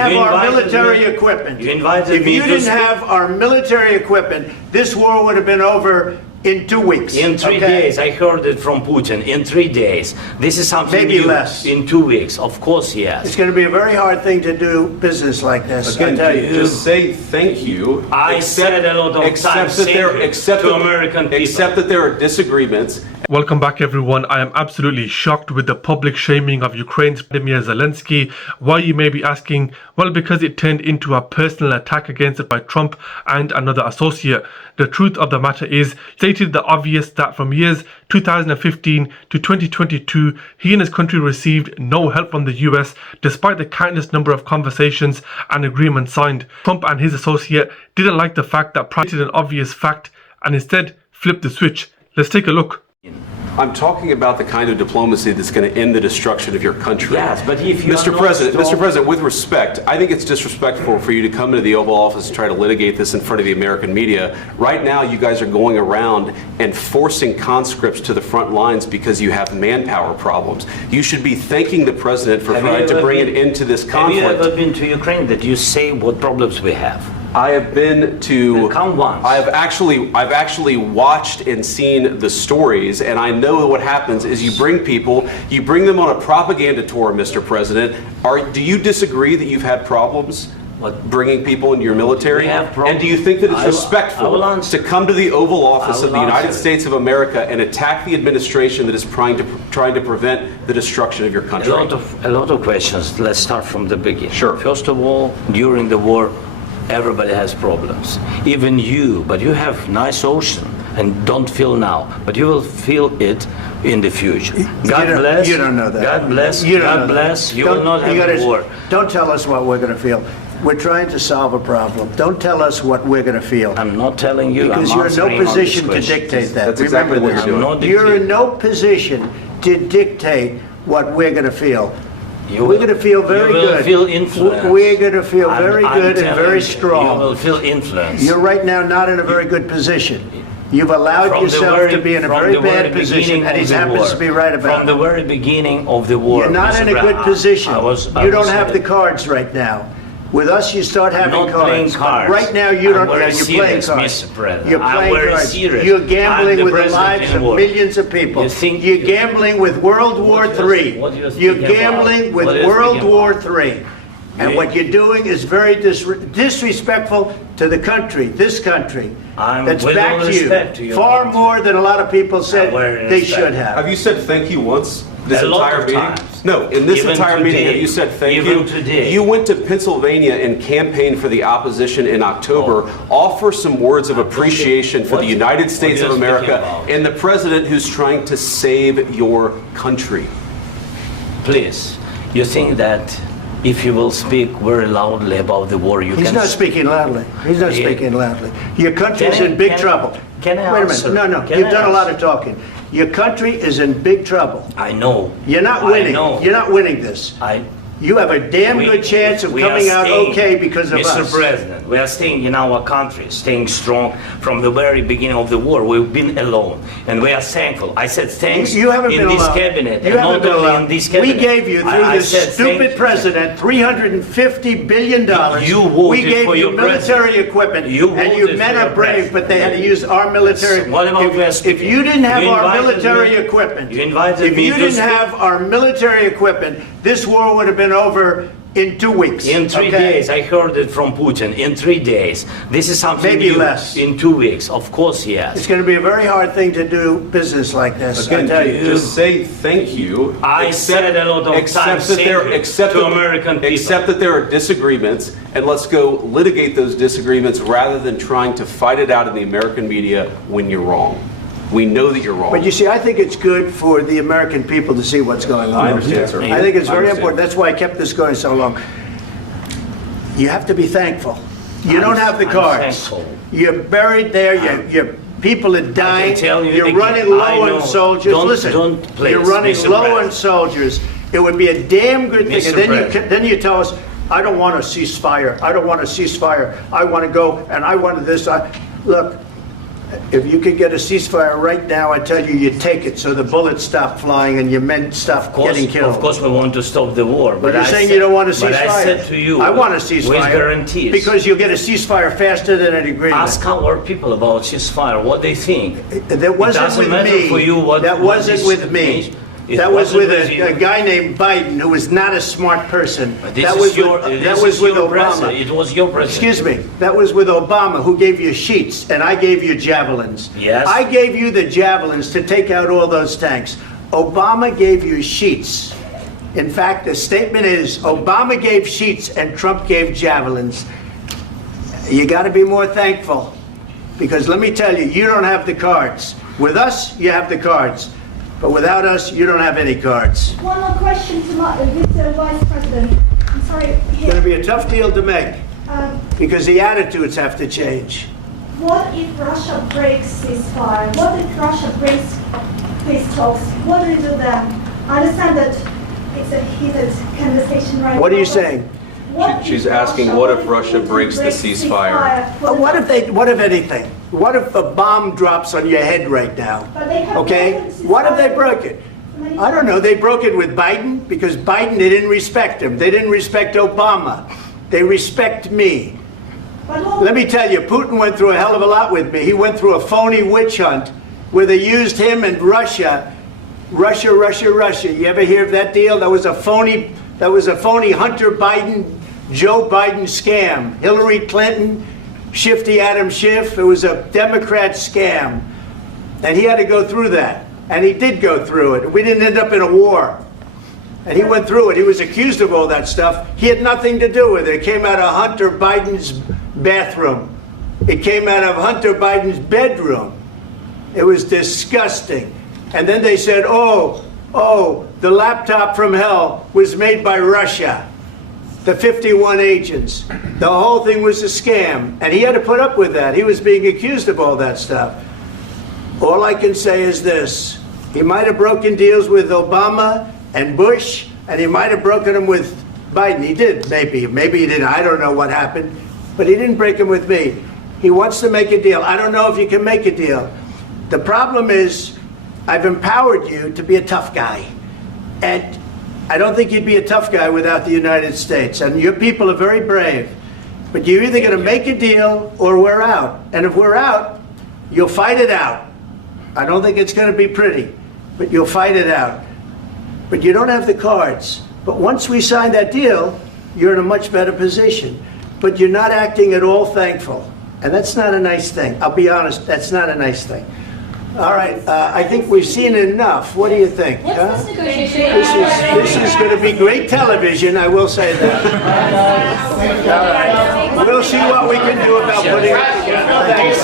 Have our military equipment. You invited if me you to didn't speak. have our military equipment, this war would have been over in 2 weeks. In 3 days, I heard it from Putin. In 3 days, this is something Maybe new. less. In 2 weeks, of course, yes. It's going to be a very hard thing to do business like this. Again, I tell you. just say thank you. I said a lot of times to American people. Except that there are disagreements. Welcome back, everyone. I am absolutely shocked with the public shaming of Ukraine's Volodymr Zelensky. Why, you may be asking? Well, because it turned into a personal attack against it by Trump and another associate. The truth of the matter is, stated the obvious that from years 2015 to 2022, he and his country received no help from the US, despite the countless number of conversations and agreements signed. Trump and his associate didn't like the fact that stated an obvious fact and instead flipped the switch. Let's take a look. I'm talking about the kind of diplomacy that's going to end the destruction of your country. Yes, but if you Mr. President, with respect, I think it's disrespectful for you to come into the Oval Office and try to litigate this in front of the American media. Right now, you guys are going around and forcing conscripts to the front lines because you have manpower problems. You should be thanking the President for trying to bring an end to this conflict. Have you ever been to Ukraine that you say what problems we have? I have been to. Come once. I've actually watched and seen the stories, and I know what happens is you bring them on a propaganda tour, Mr. President. Do you disagree that you've had problems bringing people into your military? And do you think that it's respectful to come to the Oval Office of the United States of America and attack the administration that is trying to prevent the destruction of your country? A lot of questions. Let's start from the beginning. Sure. First of all, during the war, everybody has problems, even you, but you have nice ocean and don't feel now, but you will feel it in the future. God bless. You don't know that. God bless. You don't God know bless. that. You will not have a war. Don't tell us what we're going to feel. We're trying to solve a problem. Don't tell us what we're going to feel. I'm not telling you. Because you're in no position to dictate that. That's exactly what you're doing. You're in no position to dictate what we're going to feel. We're going to feel very good. You will feel influenced. We're going to feel very good and very strong. You will feel influenced. You're right now not in a very good position. You've allowed yourself to be in a very bad position, and he happens to be right about it. From the very beginning of the war. You're not in a good position. You don't have the cards right now. With us, you start having not cards. Playing cards. Right now, you don't. You're playing cards. Mr. President. You're playing cards. Serious. You're gambling with the president lives of millions of people. You're gambling with World War III. You're gambling with World War III. And what you're doing is very disrespectful to the country, this country, that's back to you, far more than a lot of people said they should have. Have you said thank you once this A lot entire of meeting? times. No, in this Even entire meeting, today. have you said thank Even you? today. You went to Pennsylvania and campaigned for the opposition in October. Offer some words of appreciation for the United States of America and the president who's trying to save your country. Please, you think that if you will speak very loudly about the war, you can... He's not speaking loudly. He's not speaking loudly. Your country's in big trouble. Can I Wait a answer? minute. No, you've done a lot of talking. Your country is in big trouble. I know. You're not winning. I know. You're not winning this. You have a damn good chance of coming out okay because of us. Mr. President, we are staying in our country, staying strong from the very beginning of the war. We've been alone, and we are thankful. I said thanks you haven't in been this alone. cabinet, You and haven't not been only alone. in this cabinet. We gave you, through this stupid president, $350 billion. You voted we gave for you your military equipment, and your men are brave, but they had to use our military. What about if you didn't have our military equipment, if you didn't have our military equipment, this war would have been over in 2 weeks. In 3 days, I heard it from Putin. In 3 days, this is something maybe new. Less. In 2 weeks, of course, yes. It's going to be a very hard thing to do business like this. Again, I tell you. just say thank you. I said a lot of times to American people. Accept that there are disagreements, and let's go litigate those disagreements rather than trying to fight it out in the American media when you're wrong. We know that you're wrong. But you see, I think it's good for the American people to see what's going on. I understand, sir. I think it's very important. That's why I kept this going so long. You have to be thankful. You don't have the cards. You're buried there. Your people are dying. You're running low on soldiers. Listen, you're running low on soldiers. It would be a damn good thing. And then you tell us, I don't want a ceasefire. I don't want a ceasefire. I want to go and I want this. Look, If you could get a ceasefire right now, I tell you, you'd take it so the bullets stop flying and your men stop getting killed. Of course, we want to stop the war. But you're saying you don't want a ceasefire. But I said to you, I want a ceasefire. with guarantees. Because you'll get a ceasefire faster than an agreement. Ask our people about ceasefire, what they think. That wasn't doesn't with matter me. for you what- That what wasn't this with me. means. It That was wasn't with with you. a guy named Biden, who was not a smart person. But this That is was your, with, this that was is with your Obama. president. It was your president. Excuse me. That was with Obama, who gave you sheets, and I gave you javelins. Yes. I gave you the javelins to take out all those tanks. Obama gave you sheets. In fact, the statement is Obama gave sheets and Trump gave javelins. You got to be more thankful, because let me tell you, you don't have the cards. With us, you have the cards. But without us, you don't have any cards. One more question to Mr. Vice President. I'm sorry. It's going to be a tough deal to make, Um, because the attitudes have to change. what if Russia breaks ceasefire? What if Russia breaks peace talks? What do you do then? I understand that it's a heated conversation right now. What are you but saying? what She's if asking, what if Russia breaks the ceasefire? What if anything? What if a bomb drops on your head right now? But they have Okay? broken ceasefire. What if they broke it? I don't know. They broke it with Biden because Biden, they didn't respect him. They didn't respect Obama. They respect me. But what- Let me tell you, Putin went through a hell of a lot with me. He went through a phony witch hunt where they used him and Russia. Russia. You ever hear of that deal? That was a phony Hunter Biden, Joe Biden scam. Hillary Clinton, Shifty Adam Schiff. It was a Democrat scam. And he had to go through that. And he did go through it. We didn't end up in a war. And he went through it. He was accused of all that stuff. He had nothing to do with it. It came out of Hunter Biden's bathroom. It came out of Hunter Biden's bedroom. It was disgusting. And then they said, oh, the laptop from hell was made by Russia. The 51 agents. The whole thing was a scam. And he had to put up with that. He was being accused of all that stuff. All I can say is this. He might have broken deals with Obama and Bush, and he might have broken them with Biden. He did, maybe. Maybe he didn't. I don't know what happened. But he didn't break them with me. He wants to make a deal. I don't know if you can make a deal. The problem is, I've empowered you to be a tough guy. And I don't think you'd be a tough guy without the United States. And your people are very brave. But you're either going to make a deal or we're out. And if we're out, you'll fight it out. I don't think it's going to be pretty, but you'll fight it out. But you don't have the cards. But once we sign that deal, you're in a much better position. But you're not acting at all thankful. And that's not a nice thing. I'll be honest, that's not a nice thing. All right, I think we've seen enough. What do you think? What's huh? this negotiation? This is going to be great television, I will say that. All right. We'll see what we can do about putting it together. Thanks.